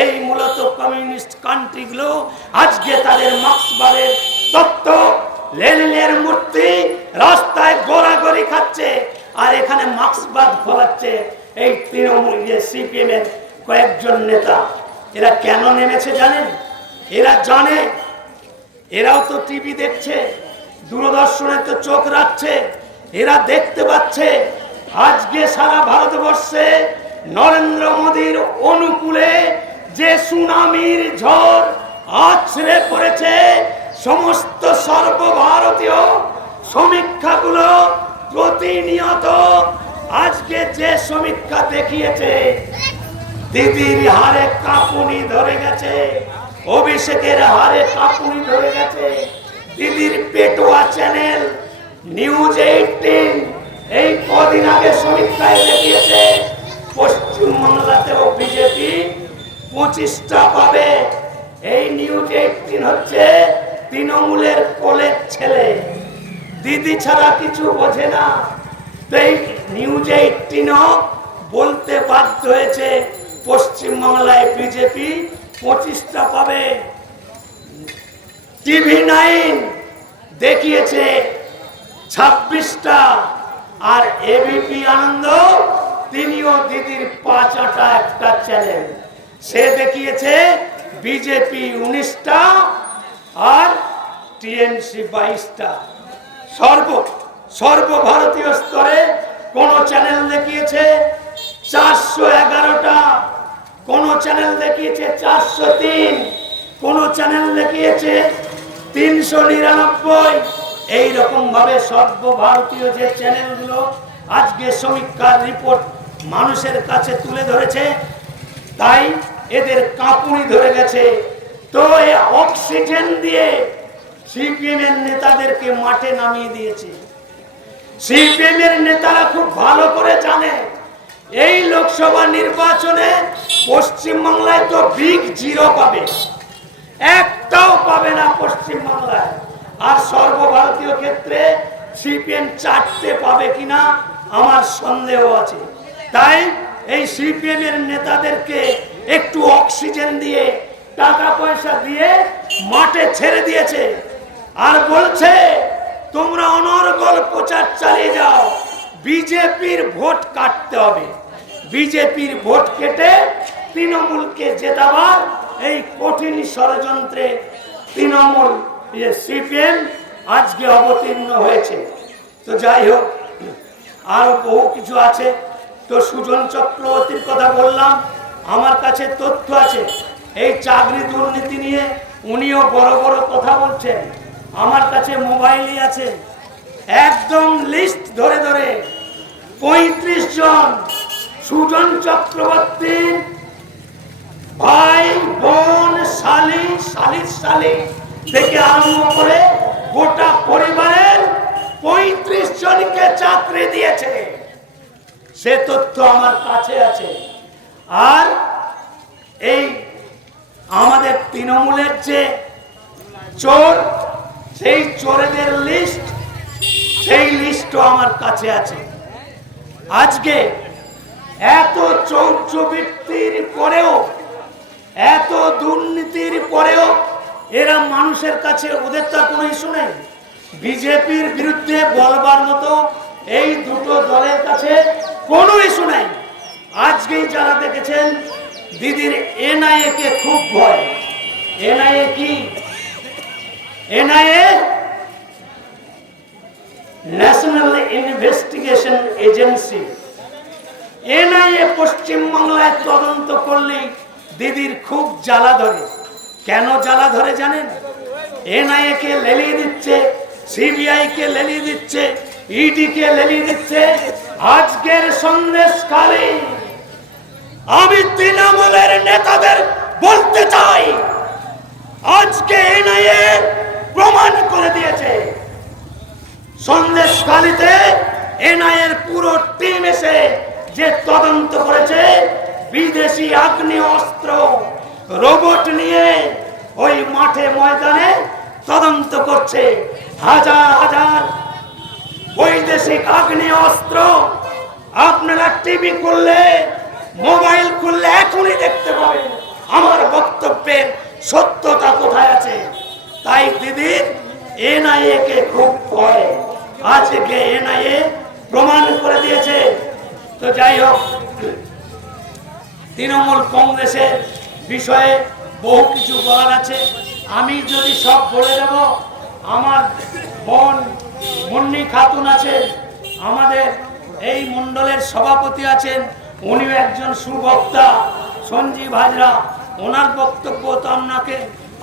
এই মূলত কমিউনিস্ট কান্ট্রিগুলো আজকে তাদের মার্ক্সবাদের তত্ত্ব, লেনিনের মূর্তি রাস্তায় গোড়াগড়ি খাচ্ছে, আর এখানে মার্ক্সবাদ ফলাচ্ছে এই তৃণমূল সিপিএম এর কয়েকজন নেতা। এরা কেন নেমেছে জানেন? এরা জানে, এরাও তো টিভি দেখছে, দূরদর্শনে তো চোখ রাখছে, এরা দেখতে পাচ্ছে আজকে সারা ভারতবর্ষে নরেন্দ্র মোদীর অনুকূলে যে সুনামির ঝড় আছড়ে পড়েছে। সমস্ত সর্বভারতীয় সমীক্ষাগুলো প্রতিনিয়ত আজকে যে সমীক্ষা দেখিয়েছে, দিদির হারে কাঁপুনি ধরে গেছে, অভিষেকের হারে কাঁপুনি ধরে গেছে। দিদির পেটোয়া চ্যানেল নিউজ 18 এই কদিন আগে সমীক্ষায় দেখিয়েছে পশ্চিমবাংলাতেও বিজেপি 25টা পাবে। এই নিউজ 18 হচ্ছে তৃণমূলের কোলের ছেলে, দিদি ছাড়া কিছু বোঝে না। এই নিউজ 18 বলতে বাধ্য হয়েছে পশ্চিমবাংলায় বিজেপি 25টা পাবে। টিভি 9 দেখিয়েছে 26টা, আর এবিপি আনন্দ তিনিও দিদির 5আটা একটা চ্যানেল, সে দেখিয়েছে বিজেপি 19টা আর টিএমসি 22টা। সর্বভারতীয় স্তরে কোন চ্যানেল দেখিয়েছে 411টা, কোন চ্যানেল দেখিয়েছে 403, কোন চ্যানেল দেখিয়েছে 399। এইরকম ভাবে সর্বভারতীয় যে চ্যানেলগুলো আজকে সমীক্ষার রিপোর্ট মানুষের কাছে তুলে ধরেছে, তাই এদের কাঁপুনি ধরে গেছে। তো এই অক্সিজেন দিয়ে সিপিএম এর নেতাদেরকে মাঠে নামিয়ে দিয়েছে। সিপিএম এর নেতারা খুব ভালো করে জানে এই লোকসভা নির্বাচনে পশ্চিমবাংলায় তো বিগ জিরো পাবে, একটাও পাবে না পশ্চিমবাংলায়। আর সর্বভারতীয় ক্ষেত্রে সিপিএম 4টে পাবে কিনা আমার সন্দেহ আছে। তাই এই সিপিএম এর নেতাদেরকে একটু অক্সিজেন দিয়ে, টাকা পয়সা দিয়ে মাঠে ছেড়ে দিয়েছে, আর বলছে তোমরা অনর্গল প্রচার চালিয়ে যাও, বিজেপির ভোট কাটতে হবে। বিজেপির ভোট কেটে তৃণমূলকে জেতাবার এই কঠিন ষড়যন্ত্রে তৃণমূল সিপিএম আজকে অবতীর্ণ হয়েছে। তো যাই হোক, আরো বহু কিছু আছে, তো সুজন চক্রবর্তীর কথা বললাম, আমার কাছে তথ্য আছে এই চাকরি দুর্নীতি নিয়ে, উনিও বড় বড় কথা বলছেন। আমার কাছে মোবাইলই আছে, একদম লিস্ট ধরে ধরে 35 জন সুজন চক্রবর্তীর ভাই বোন শালি শালির শালি থেকে আরম্ভ করে গোটা পরিবারের 35 জনকে চাকরি দিয়েছে, সে তথ্য আমার কাছে আছে। আর এই আমাদের তৃণমূলের যে চোর, সেই চোরেদের লিস্ট, সেই লিস্টও আমার কাছে আছে। আজকে এত চৌর্যবৃত্তির পরেও, এত দুর্নীতির পরেও এরা মানুষের কাছে, ওদের তো কোনো ইস্যু নেই। বিজেপির বিরুদ্ধে বলবার মতো এই দুটো দলের কাছে কোনো ইস্যু নাই। আজকেই যারা দেখেছেন দিদির এনআইএ কে খুব ভয়। এনআইএ কি? NIA national investigation agency. NIA পশ্চিমবাংলায় তদন্ত করলেই দিদির খুব জ্বালা ধরে। কেন জ্বালা ধরে জানেন? এনআইএ কে লেলিয়ে দিচ্ছে, সিবিআই কে লেলিয়ে দিচ্ছে, ইডি কে লেলিয়ে দিচ্ছে। আজকের সন্দেশকালে আমি তৃণমূলের নেতাদের বলতে চাই, আজকে এনআইএ প্রমাণ করে দিয়েছে সন্দেশখালীতে এনআইএর পুরো টিম এসে যে তদন্ত করেছে, বিদেশি আগ্নেয় অস্ত্র রোবট নিয়ে ওই মাঠে ময়দানে তদন্ত করছে। হাজার হাজার বৈদেশিক আগ্নেয় অস্ত্র আপনারা টিভি করলে, মোবাইল করলে এখনই দেখতে পাবেন আমার বক্তব্যের সত্যতা কোথায় আছে। তাই দিদির এনআইএ কে খুব ভয়। আজকে এনআইএ প্রমাণ করে দিয়েছে। তো যাই হোক, তৃণমূল কংগ্রেসের বিষয়ে বহু কিছু বলার আছে। আমি যদি সব বলে দেব, আমার বোন মুন্নি খাতুন আছে, আমাদের এই মণ্ডলের সভাপতি আছেন, উনিও একজন সুবক্তা, সঞ্জীব হাজরা, ওনার বক্তব্য তো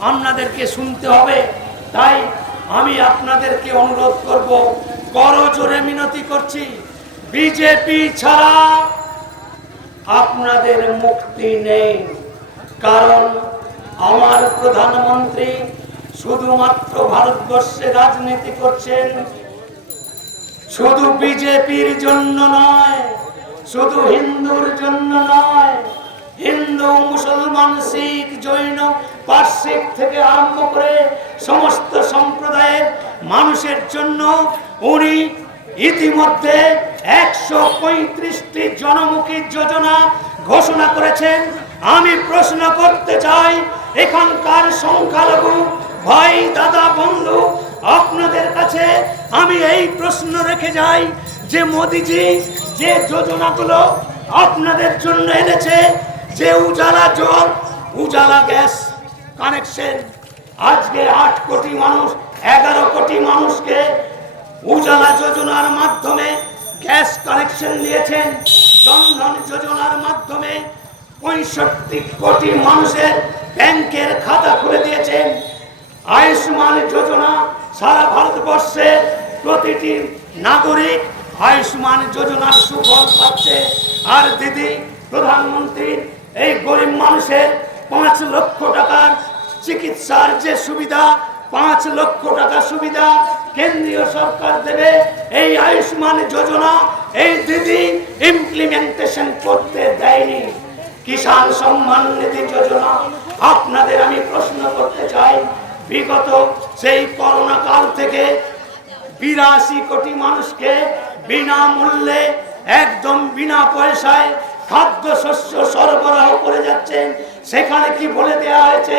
আপনাদেরকে শুনতে হবে। তাই আমি আপনাদেরকে অনুরোধ করব, করজোরে মিনতি করছি, বিজেপি ছাড়া আপনাদের মুক্তি নেই। কারণ আমার প্রধানমন্ত্রী শুধুমাত্র ভারতবর্ষে রাজনীতি করছেন, শুধু বিজেপির জন্য নয়, শুধু হিন্দুর জন্য নয়, হিন্দু, মুসলমান, শিখ, জৈন, পার্সিক থেকে আরম্ভ করে সমস্ত সম্প্রদায়ের মানুষের জন্য উনি ইতিমধ্যে 135টি জনমুখী যোজনা ঘোষণা করেছেন। আমি প্রশ্ন করতে চাই, এখানকার সংখ্যালঘু ভাই, দাদা, বন্ধু, আপনাদের কাছে আমি এই প্রশ্ন রেখে যাই যে মোদিজি যে যোজনাগুলো আপনাদের জন্য এনেছে, যে উজালা জল, উজালা গ্যাস কানেকশন, আজকে 8 কোটি মানুষ, 11 কোটি মানুষকে উজালা যোজনার মাধ্যমে গ্যাস কানেকশন দিয়েছেন। জনধন যোজনার মাধ্যমে 65 কোটি মানুষের ব্যাংকের খাতা খুলে দিয়েছেন। আয়ুষ্মান যোজনা, সারা ভারতবর্ষে প্রতিটি নাগরিক আয়ুষ্মান যোজনার সুফল পাচ্ছে। আর দিদি প্রধানমন্ত্রী এই গরিব মানুষের 5 লক্ষ টাকার চিকিৎসার যে সুবিধা, 5 লক্ষ টাকা সুবিধা কেন্দ্রীয় সরকার দেবে। এই আয়ুষ্মান যোজনা এই দিদি ইমপ্লিমেন্টেশন করতে দেয়নি। কিষাণ সম্মান নিধি যোজনা, আপনাদের আমি প্রশ্ন করতে চাই, বিগত সেই করোনা কাল থেকে 82 কোটি মানুষকে বিনামূল্যে, একদম বিনা পয়সায় খাদ্যশস্য সরবরাহ করে যাচ্ছেন। সেখানে কি বলে দেওয়া হয়েছে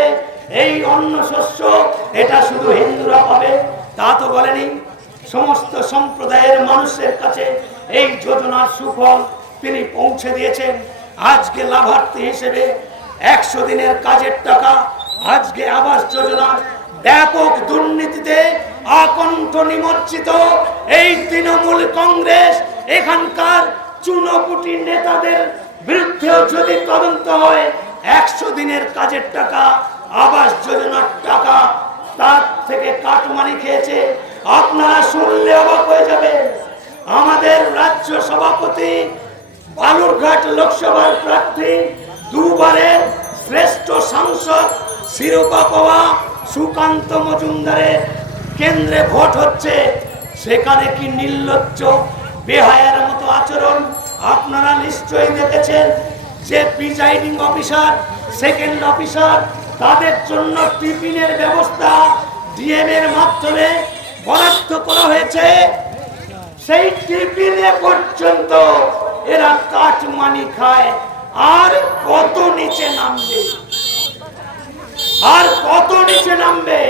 এই অন্ন শস্য এটা শুধু হিন্দুরা পাবে? তা তো বলেনি। সমস্ত সম্প্রদায়ের মানুষের কাছে এই যোজনার সুফল তিনি পৌঁছে দিয়েছেন। আজকে লাভার্থী হিসেবে 100 দিনের কাজের টাকা, আজকে আবাস যোজনার ব্যাপক দুর্নীতিতে আকণ্ঠ নিমজ্জিত এই তৃণমূল কংগ্রেস এখানকার চুনোপুটি নেতাদের বিরুদ্ধেও যদি তদন্ত হয়, 100 দিনের কাজের টাকা, আবাস যোজনার টাকা তার থেকে কাটমানি খেয়েছে। আপনারা শুনলে অবাক হয়ে যাবেন। আমাদের রাজ্য সভাপতি, বালুরঘাট লোকসভার প্রার্থী, দুবারের শ্রেষ্ঠ সাংসদ শিরোপা পাওয়া সুকান্ত মজুমদারের কেন্দ্রে ভোট হচ্ছে, সেখানে কি নির্লজ্জ বেহায়ার মতো আচরণ আপনারা নিশ্চয়ই দেখেছেন। যে প্রিজাইডিং অফিসার, সেকেন্ড অফিসার, তাদের জন্য টিফিনের ব্যবস্থা ডিএম এর মাধ্যমে বরাদ্দ করা হয়েছে, সেই টিফিনে পর্যন্ত এরা কাটমানি খায়। আর কত নিচে নামবে, আর কত নিচে নামবে।